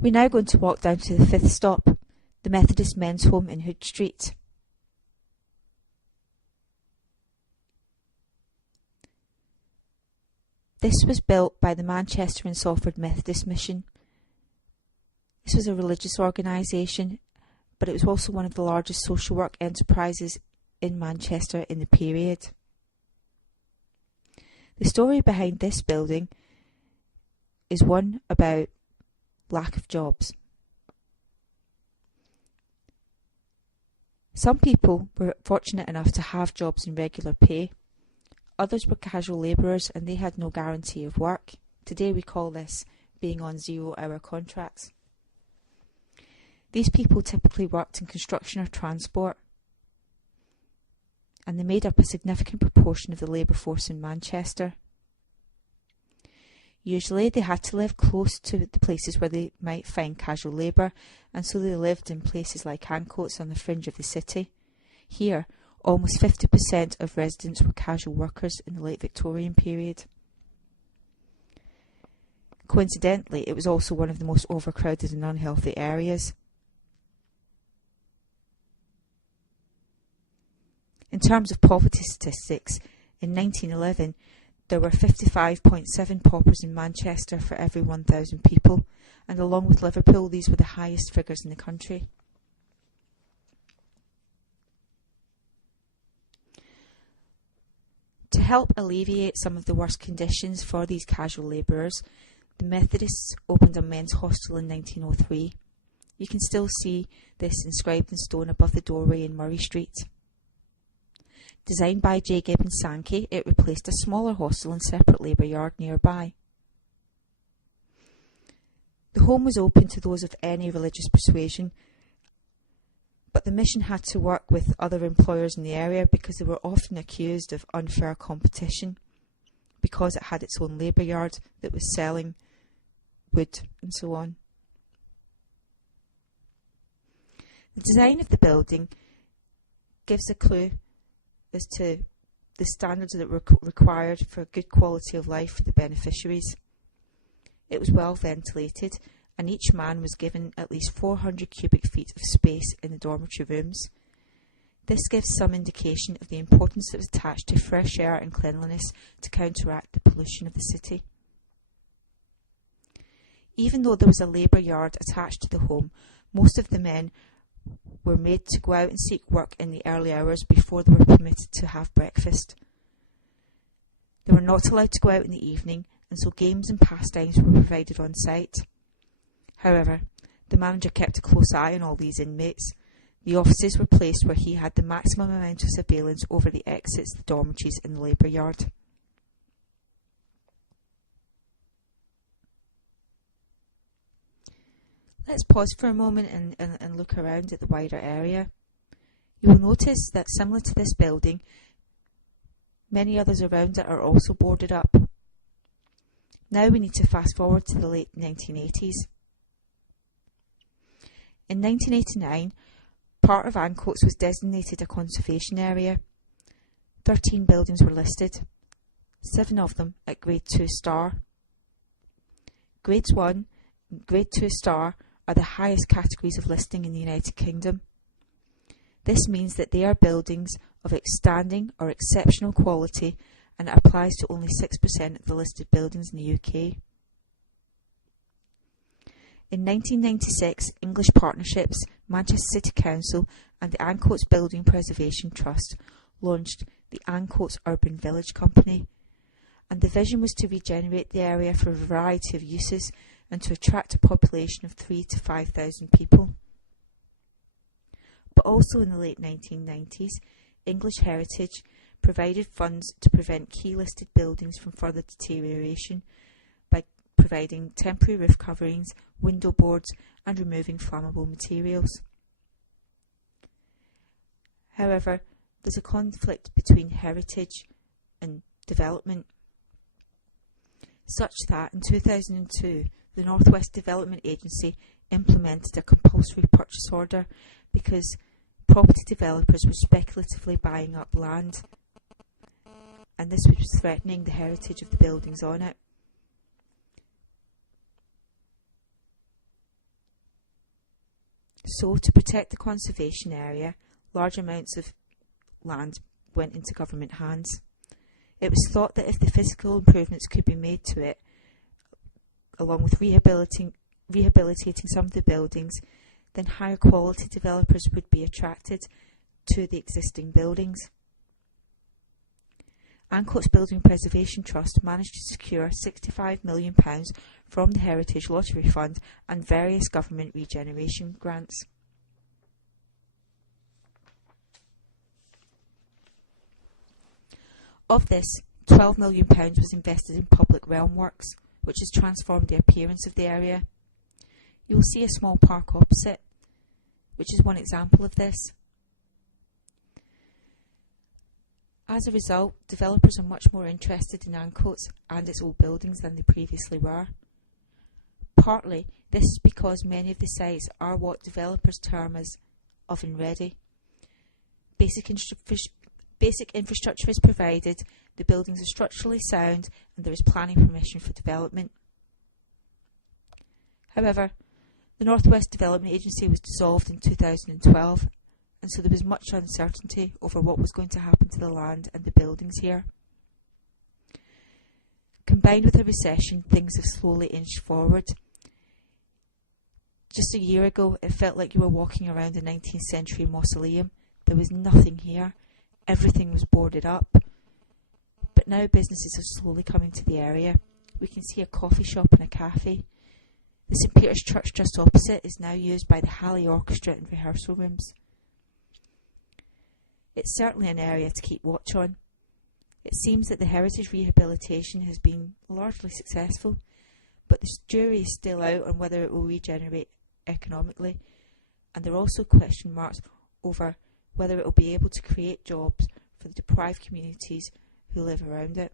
We're now going to walk down to the fifth stop, the Methodist Men's Home in Hood Street. This was built by the Manchester and Salford Methodist Mission. This was a religious organisation, but it was also one of the largest social work enterprises in Manchester in the period. The story behind this building is one about lack of jobs. Some people were fortunate enough to have jobs in regular pay. Others were casual labourers and they had no guarantee of work. Today we call this being on 0-hour contracts. These people typically worked in construction or transport, and they made up a significant proportion of the labour force in Manchester. Usually they had to live close to the places where they might find casual labour, and so they lived in places like Ancoats on the fringe of the city. Here, almost 50% of residents were casual workers in the late Victorian period. Coincidentally, it was also one of the most overcrowded and unhealthy areas. In terms of poverty statistics, in 1911 there were 55.7 paupers in Manchester for every 1,000 people, and along with Liverpool these were the highest figures in the country. To help alleviate some of the worst conditions for these casual labourers, the Methodists opened a men's hostel in 1903. You can still see this inscribed in stone above the doorway in Murray Street. Designed by J. Gibbon Sankey, it replaced a smaller hostel and separate labour yard nearby. The home was open to those of any religious persuasion, but the mission had to work with other employers in the area because they were often accused of unfair competition, because it had its own labour yard that was selling wood and so on. The design of the building gives a clue as to the standards that were required for good quality of life for the beneficiaries. It was well ventilated, and each man was given at least 400 cubic feet of space in the dormitory rooms. This gives some indication of the importance that was attached to fresh air and cleanliness to counteract the pollution of the city. Even though there was a labour yard attached to the home, most of the men were made to go out and seek work in the early hours before they were permitted to have breakfast. They were not allowed to go out in the evening, and so games and pastimes were provided on site. However, the manager kept a close eye on all these inmates. The offices were placed where he had the maximum amount of surveillance over the exits, the dormitories and the labour yard. Let's pause for a moment and look around at the wider area. You will notice that similar to this building, many others around it are also boarded up. Now we need to fast forward to the late 1980s. In 1989, part of Ancoats was designated a conservation area. 13 buildings were listed, 7 of them at Grade 2 star. Grades 1 and Grade 2 star are the highest categories of listing in the United Kingdom. This means that they are buildings of outstanding or exceptional quality, and it applies to only 6% of the listed buildings in the UK. In 1996, English Partnerships, Manchester City Council and the Ancoats Building Preservation Trust launched the Ancoats Urban Village Company, and the vision was to regenerate the area for a variety of uses and to attract a population of 3,000 to 5,000 people. But also in the late 1990s, English Heritage provided funds to prevent key listed buildings from further deterioration by providing temporary roof coverings, window boards and removing flammable materials. However, there's a conflict between heritage and development, such that in 2002 the North West Development Agency implemented a compulsory purchase order because property developers were speculatively buying up land, and this was threatening the heritage of the buildings on it. So, to protect the conservation area, large amounts of land went into government hands. It was thought that if the physical improvements could be made to it, along with rehabilitating some of the buildings, then higher quality developers would be attracted to the existing buildings. Ancoats Building Preservation Trust managed to secure £65 million from the Heritage Lottery Fund and various government regeneration grants. Of this, £12 million was invested in public realm works, which has transformed the appearance of the area. You will see a small park opposite, which is one example of this. As a result, developers are much more interested in Ancoats and its old buildings than they previously were. Partly, this is because many of the sites are what developers term as oven ready. Basic infrastructure is provided, the buildings are structurally sound, and there is planning permission for development. However, the North West Development Agency was dissolved in 2012, and so there was much uncertainty over what was going to happen to the land and the buildings here. Combined with a recession, things have slowly inched forward. Just a year ago, it felt like you were walking around a 19th century mausoleum. There was nothing here. Everything was boarded up. But now businesses are slowly coming to the area. We can see a coffee shop and a cafe. The St Peter's Church just opposite is now used by the Halley Orchestra and rehearsal rooms. It's certainly an area to keep watch on. It seems that the heritage rehabilitation has been largely successful, but the jury is still out on whether it will regenerate economically, and there are also question marks over whether it will be able to create jobs for the deprived communities who live around it.